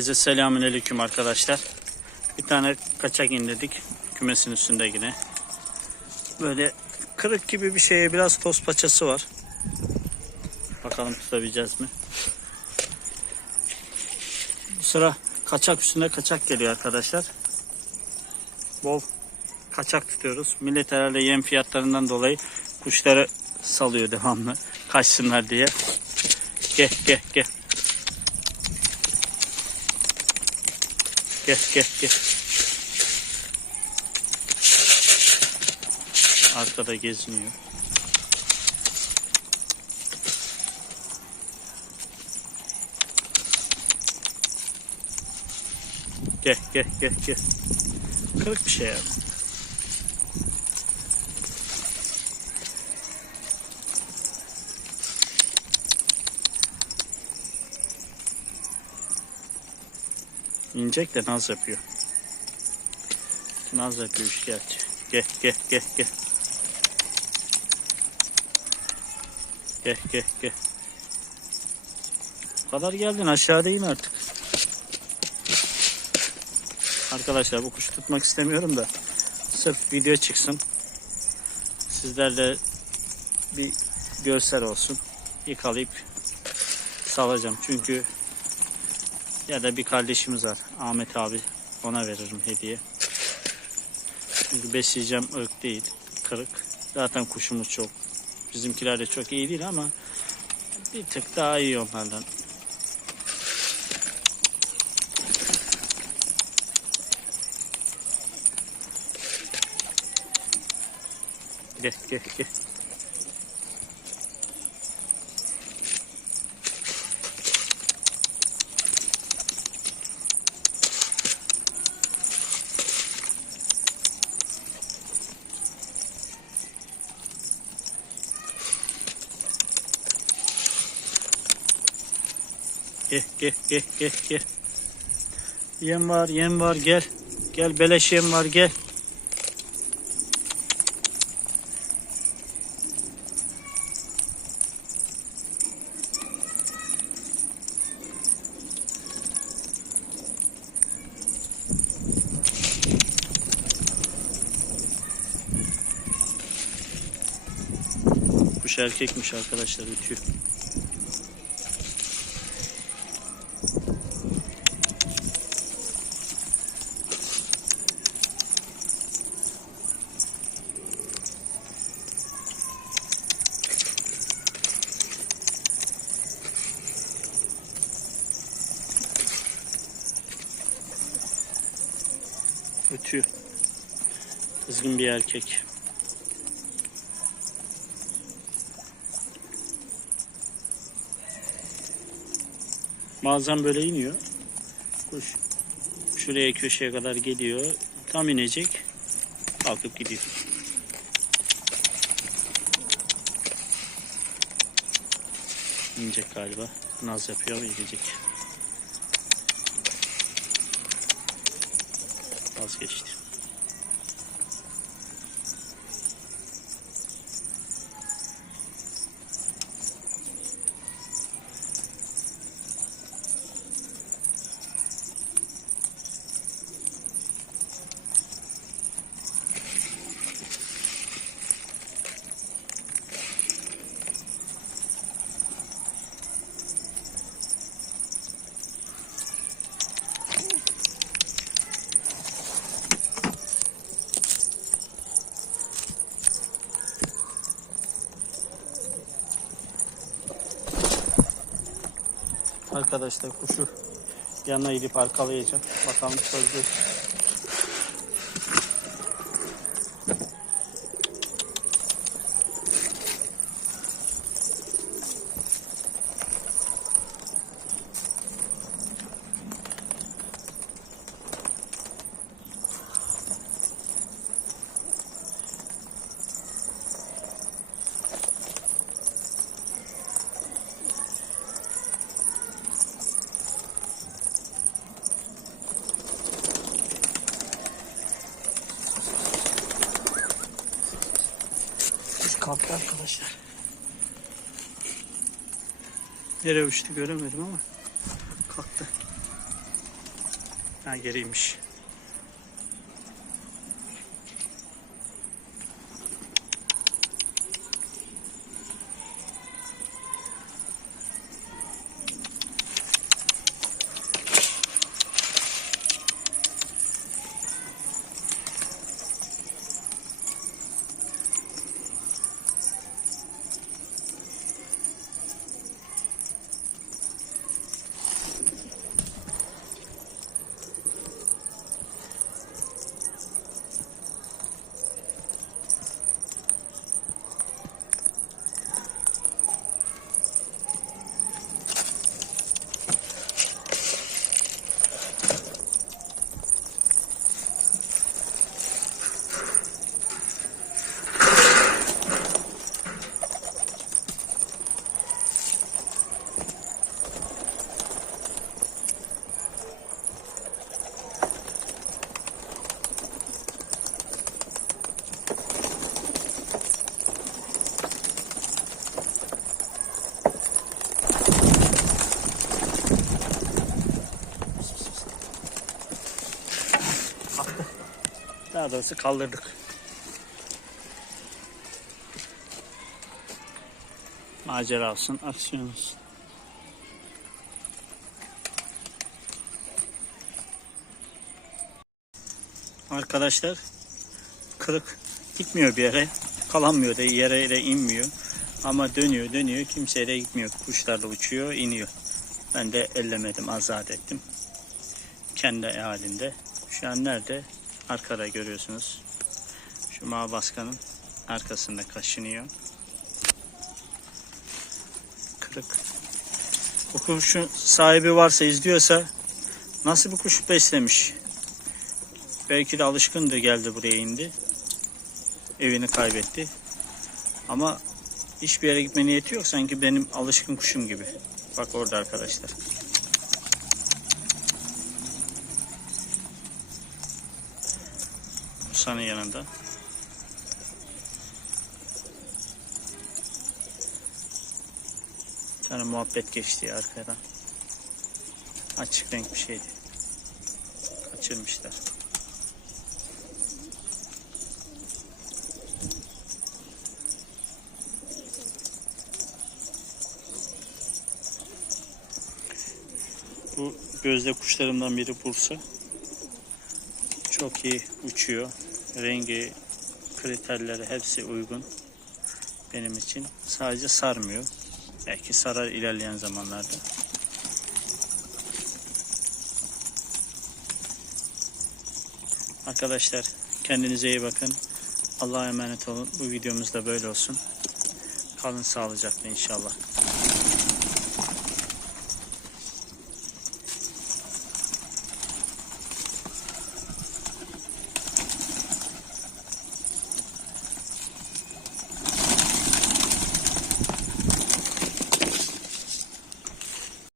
Herkese selamünaleyküm arkadaşlar. Bir tane kaçak indirdik. Kümesin üstünde yine. Böyle kırık gibi bir şeye biraz toz paçası var. Bakalım tutabileceğiz mi? Bu sıra kaçak üstünde kaçak geliyor arkadaşlar. Bol kaçak tutuyoruz. Millet herhalde yem fiyatlarından dolayı kuşları salıyor devamlı. Kaçsınlar diye. Gel gel gel. Gel gel gel. Arkada geziniyor. Gel gel gel gel. Kırık bir şey ya. İnecek de naz yapıyor. Naz yapıyor gerçi. Gel gel gel gel. Gel gel gel. Bu kadar geldin aşağı değil artık? Arkadaşlar bu kuşu tutmak istemiyorum da sırf video çıksın. Sizlerle bir görsel olsun. Yıkalayıp salacağım. Çünkü ya da bir kardeşimiz var. Ahmet abi. Ona veririm hediye. Çünkü besleyeceğim ırk değil. Kırık. Zaten kuşumuz çok. Bizimkiler de çok iyi değil ama bir tık daha iyi onlardan. Gel gel gel. Gel gel gel gel gel. Yem var yem var gel. Gel beleş yem var gel. Kuş erkekmiş arkadaşlar ütüyor. Ötüyor. Kızgın bir erkek. Bazen böyle iniyor. Kuş şuraya köşeye kadar geliyor. Tam inecek. Kalkıp gidiyor. İnecek galiba. Naz yapıyor ama inecek. Vazgeçti. Arkadaşlar kuşu yanına gidip arkalayacağım. Bakalım sözde. Kalktı arkadaşlar. Nereye uçtu göremedim ama kalktı. Ha geriymiş. Daha doğrusu kaldırdık. Macera olsun, aksiyon olsun. Arkadaşlar kırık gitmiyor bir yere. Kalamıyor da yere de inmiyor. Ama dönüyor dönüyor kimseye de gitmiyor. Kuşlar da uçuyor iniyor. Ben de ellemedim azat ettim. Kendi halinde. Şu an nerede? Arkada görüyorsunuz. Şu mavi baskanın arkasında kaşınıyor. Kırık. Bu kuşun sahibi varsa izliyorsa nasıl bir kuş beslemiş? Belki de alışkındı geldi buraya indi. Evini kaybetti. Ama hiçbir yere gitme niyeti yok. Sanki benim alışkın kuşum gibi. Bak orada arkadaşlar. Musan'ın yanında. Bir tane muhabbet geçti ya arkadan. Açık renk bir şeydi. Kaçırmışlar. Bu gözde kuşlarımdan biri Bursa. Çok iyi uçuyor. Rengi, kriterleri hepsi uygun benim için. Sadece sarmıyor. Belki sarar ilerleyen zamanlarda. Arkadaşlar kendinize iyi bakın. Allah'a emanet olun. Bu videomuz da böyle olsun. Kalın sağlıcakla inşallah.